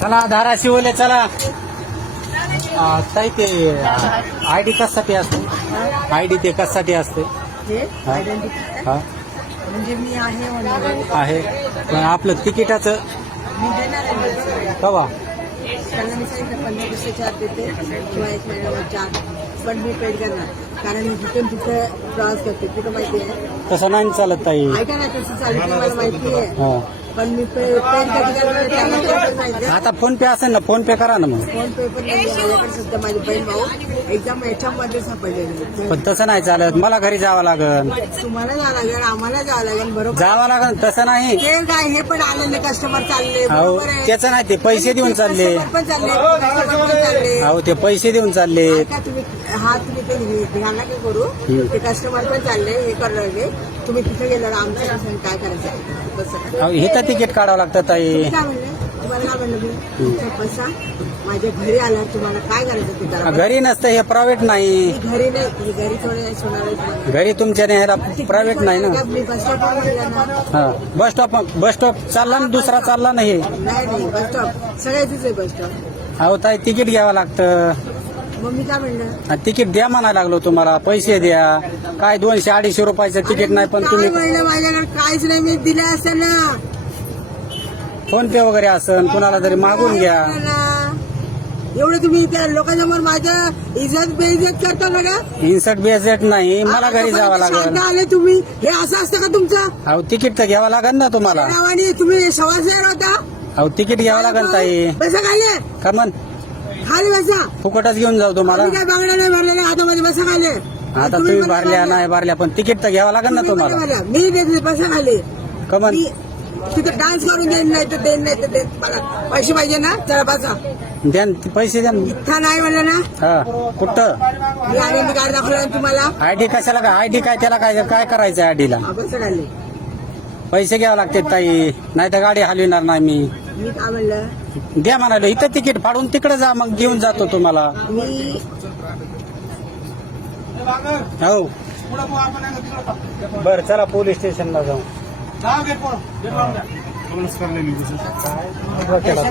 चला धाराशिवले चला. ताई ते आयडी कशासाठी असते? आयडी ते कशासाठी असते? हे आयडेंटिटी हा म्हणजे मी आहे म्हणून आहे पण आपलं तिकिटाचं मी देणार आहे. कवा? त्यांना मी सांगितलं 15 दिवसाच्या आत देते किंवा 1 महिन्यावरच्या आत, पण मी पेड करणार. कारण मी तिथून तिथं प्रवास करते, कुठं माहिती आहे. तसं नाही चालत ताई. ऐका ना, कसं चालू मला माहिती आहे, हा पण मी पेड कधी करणार त्यांना पण माहिती आहे. आता फोन पे असेल ना, फोन पे करा ना मग. फोन पे पण नाही माझ्याकडे सध्या. माझी बहीण भाऊ एकदम याच्यामध्ये सापडलेली. पण तसं नाही चालत, मला घरी जावं लागल. तुम्हाला जावं लागेल, आम्हाला जावं लागेल, बरोबर. जावं लागल तसं नाही. ते काय, हे पण आलेले कस्टमर चालले, अहो बरोबर आहे. त्याचं नाही, ते पैसे देऊन चालले. कस्टमर पण चालले, कस्टमर पण चालले. अहो ते पैसे देऊन चालले. ऐका तुम्ही, हा तुम्ही ते ध्यान नका करू. ते कस्टमर पण चालले, हे करायला. तुम्ही तिथे गेल्यावर आमचं कसं काय करायचं आहे? बस अहो इथं तिकीट काढावं लागतं ताई. काय म्हणले तुम्हाला, काय म्हणलं मी तुमच्या बसा माझ्या घरी आल्यावर तुम्हाला काय करायचं ते करा. घरी नसतं, हे प्रायव्हेट नाही. मी घरी नाही, मी घरी थोडे सोडणार. घरी तुमच्या न्यायला प्रायव्हेट नाही ना. मी बस स्टॉपवर गेला ना. हा बस स्टॉप चालला ना, दुसरा चालला ना हे. नाही बस स्टॉप सगळ्याचीच आहे बस स्टॉप. अहो ताई तिकीट घ्यावं लागतं. मग मी काय म्हणलं, तिकीट द्या म्हणायला लागलो तुम्हाला. पैसे द्या. काय 200-250 रुपयाचं तिकीट नाही, पण काय तुम्ही म्हणलं, माझ्याकडे काहीच नाही, मी दिलं असेल ना. फोन पे वगैरे असन कुणाला तरी मागून घ्या. एवढं तुम्ही त्या लोकांसमोर माझ्या इज्जत बेइज्जत करता ना का? इन्सर्ट बेसेट नाही, मला घरी जावं लागेल. शांत आले तुम्ही, हे असं असतं का तुमचं? अहो तिकीट तर घ्यावं लागेल ना तुम्हाला. नावाने तुम्ही सवासदार होता. अहो तिकीट घ्यावं लागेल ताई. बसा खाली, का म्हण खाली बसा. फुकटच घेऊन जाऊ तुम्हाला. आम्ही काय बांगड्या नाही भरलेल्या हातामध्ये, बसा खाली. आता तुम्ही भरल्या नाही भरल्या, पण तिकीट तर घ्यावं लागेल ना तुम्हाला. मी देते, बसा खाली. का म्हण तिथं डान्स करून देईन, नाही तर देईन, नाही तर देईन. मला पैसे पाहिजे ना, चला बसा. द्या न, पैसे द्या न. इथं नाही म्हणलं ना. हा कुठं मी आनंदी कार्ड दाखवलं ना तुम्हाला. आयडी कशाला? काय आयडी काय? त्याला काय काय करायचं आयडीला? बसा खाली. पैसे घ्यावं लागते ताई, नाही तर गाडी हलविणार नाही मी. मी काय म्हणलं, द्या म्हणालो. इथं तिकीट फाडून तिकडे जा, मग घेऊन जातो तुम्हाला. मी हो बरं चला पोलीस स्टेशनला जाऊ. नमस्कार. काय केला